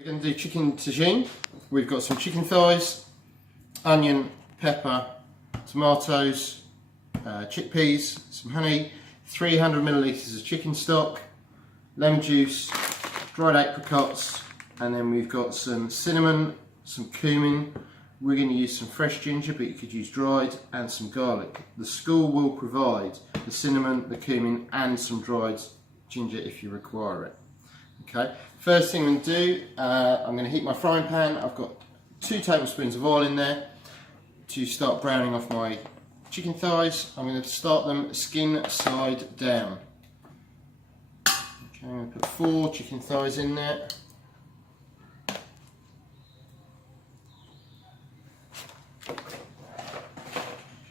We're going to do chicken tagine. We've got some chicken thighs, onion, pepper, tomatoes, chickpeas, some honey, 300 millilitres of chicken stock, lemon juice, dried apricots, and then we've got some cinnamon, some cumin. We're going to use some fresh ginger, but you could use dried, and some garlic. The school will provide the cinnamon, the cumin, and some dried ginger if you require it. Okay, first thing I'm going to do, I'm going to heat my frying pan. I've got 2 tablespoons of oil in there to start browning off my chicken thighs. I'm going to start them skin side down. Okay, I'm going to put 4 chicken thighs in there.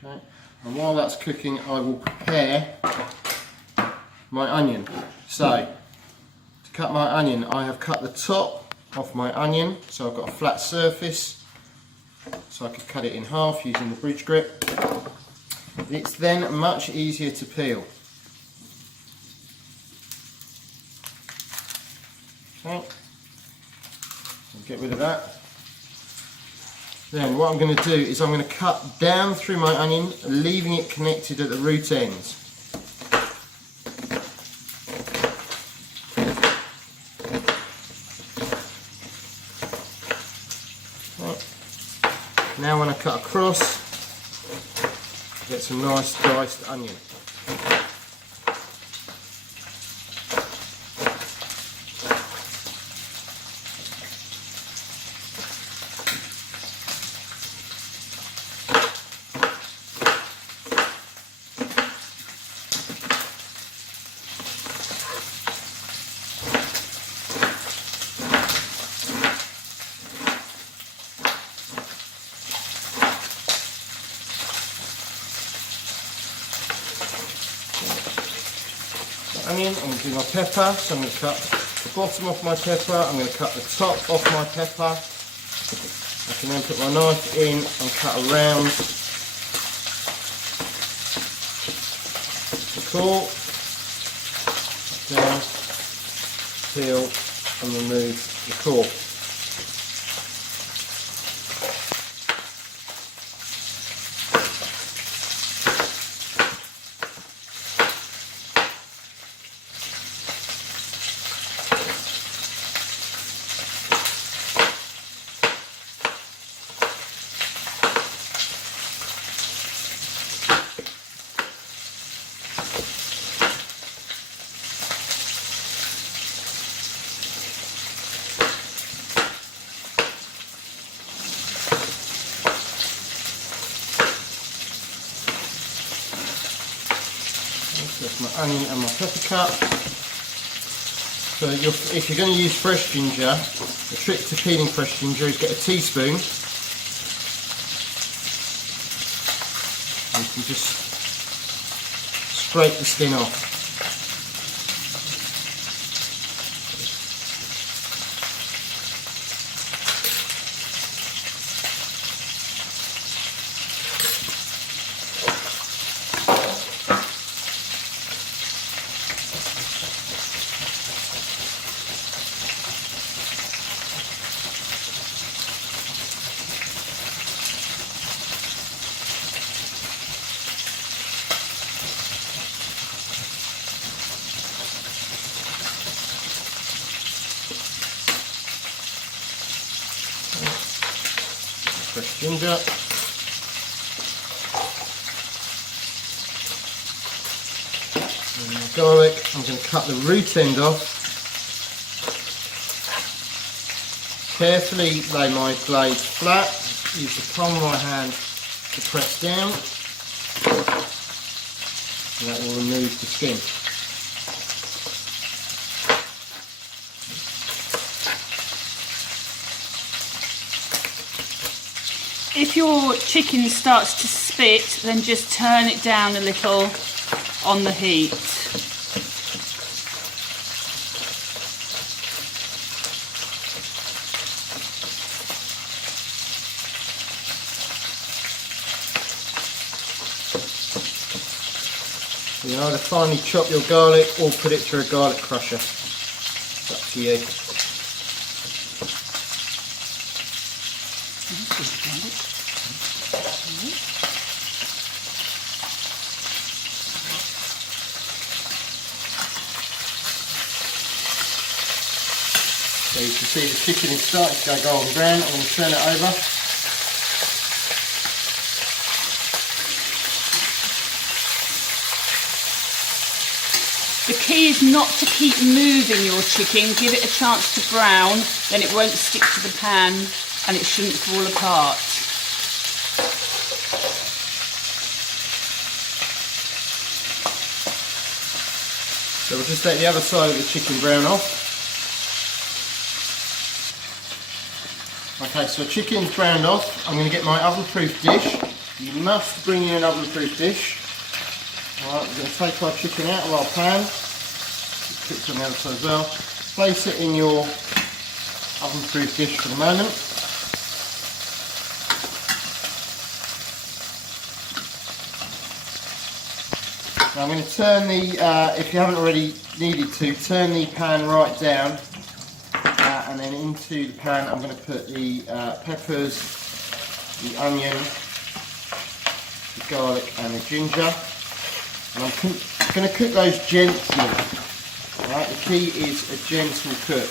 Okay, and while that's cooking, I will prepare my onion. So, to cut my onion, I have cut the top off my onion, so I've got a flat surface, so I could cut it in half using the bridge grip. It's then much easier to peel. Okay, so get rid of that. Then what I'm going to do is I'm going to cut down through my onion, leaving it connected at the root ends. Now when I cut across, I get some nice diced onion. Onion, I'm going to do my pepper, so I'm going to cut the bottom off my pepper, I'm going to cut the top off my pepper. I can then put my knife in and cut around the core, down, peel and remove the core. That's my onion and my pepper cut. So if you're going to use fresh ginger, the trick to peeling fresh ginger is get a teaspoon and you can just scrape the skin off. Fresh ginger. And my garlic, I'm going to cut the root end off. Carefully lay my blade flat, use the palm of my hand to press down, and that will remove the skin. If your chicken starts to spit, then just turn it down a little on the heat. You either finely chop your garlic or put it through a garlic crusher. It's up to you. So you can see the chicken is starting to go golden brown. I'm going to turn it over. The key is not to keep moving your chicken. Give it a chance to brown, then it won't stick to the pan and it shouldn't fall apart. So we'll just let the other side of the chicken brown off. Okay, so chicken's browned off. I'm going to get my oven-proof dish. You must bring in an oven-proof dish. Alright, we're going to take our chicken out of our pan. It's cooked on the other side as well. Place it in your oven-proof dish for the moment. Now I'm going to turn the, if you haven't already needed to, turn the pan right down. And then into the pan I'm going to put the peppers, the onion, the garlic and the ginger. And I'm going to cook those gently. Right, the key is a gentle cook.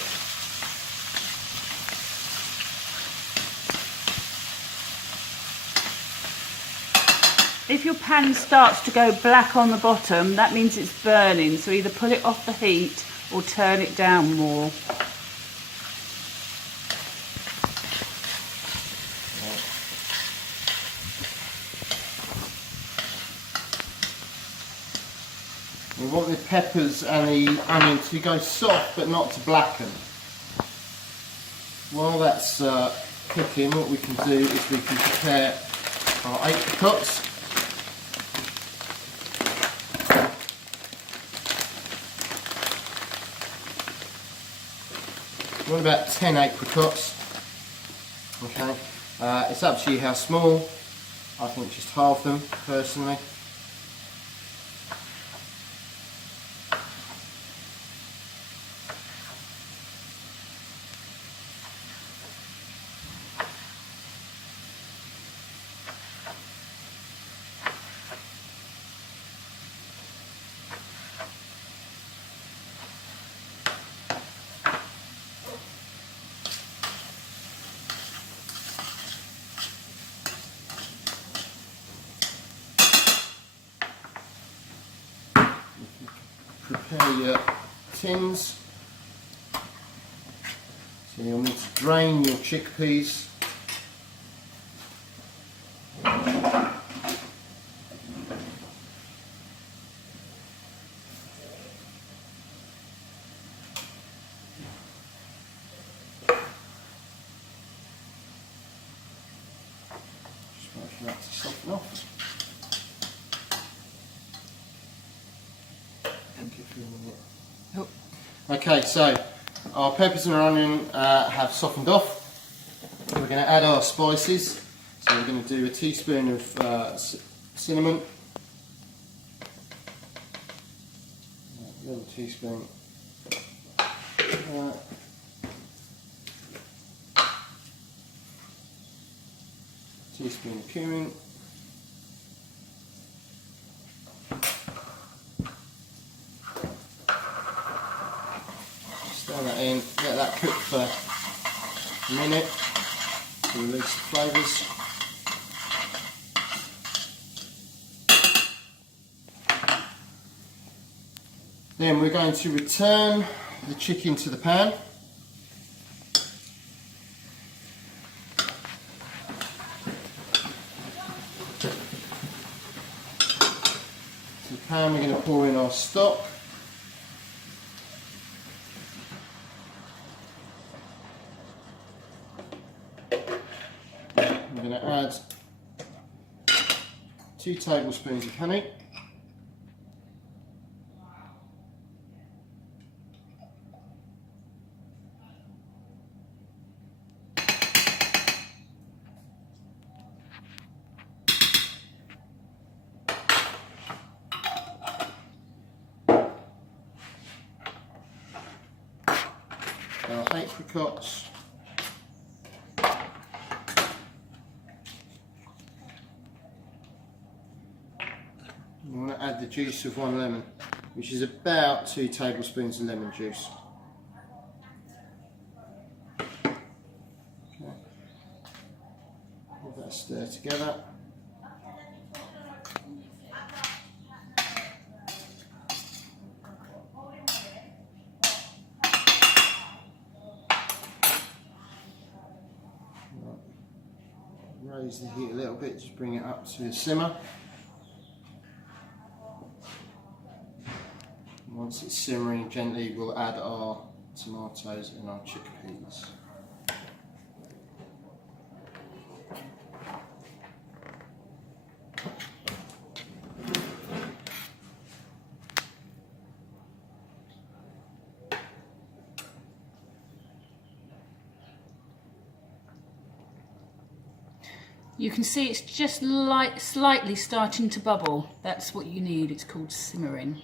If your pan starts to go black on the bottom, that means it's burning, so either pull it off the heat or turn it down more. We want the peppers and the onion to go soft but not to blacken. While that's cooking, what we can do is we can prepare our apricots. We want about 10 apricots. Okay, it's up to you how small. I think just half them personally. Prepare your tins. So you'll need to drain your chickpeas. Just wait for that to soften off. Okay, so our peppers and our onion have softened off. We're going to add our spices. So we're going to do a teaspoon of cinnamon, a little teaspoon, teaspoon of cumin. Stir that in, let that cook for a minute to release the flavours. Then we're going to return the chicken to the pan. To the pan we're going to pour in our stock. We're going to add 2 tablespoons of honey. Our apricots. You want to add the juice of 1 lemon, which is about 2 tablespoons of lemon juice. Okay. Give that a stir together. Raise the heat a little bit, just bring it up to a simmer. Once it's simmering gently, we'll add our tomatoes and our chickpeas. You can see it's just slightly starting to bubble. That's what you need. It's called simmering.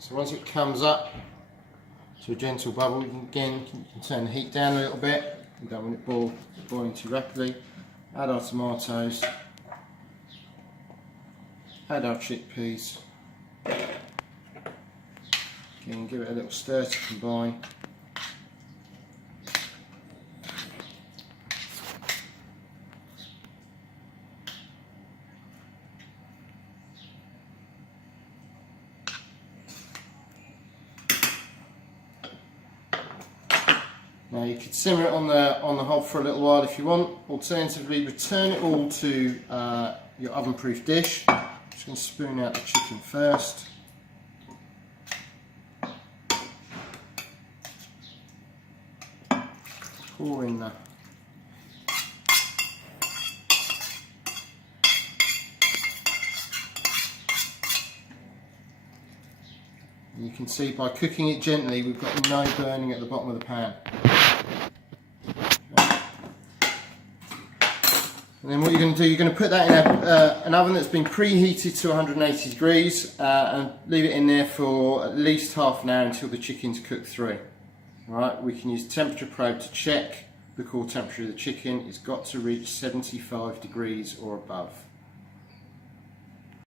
So once it comes up to a gentle bubble, you can turn the heat down a little bit. You don't want it boiling too rapidly. Add our tomatoes. Add our chickpeas. Again, give it a little stir to combine. Now you could simmer it on the hob for a little while if you want. Alternatively, return it all to your oven-proof dish. Just going to spoon out the chicken first. Pour in the and you can see by cooking it gently, we've got no burning at the bottom of the pan. And then what you're going to do, you're going to put that in an oven that's been preheated to 180 degrees and leave it in there for at least half an hour until the chicken's cooked through. Alright, we can use a temperature probe to check the core temperature of the chicken. It's got to reach 75 degrees or above.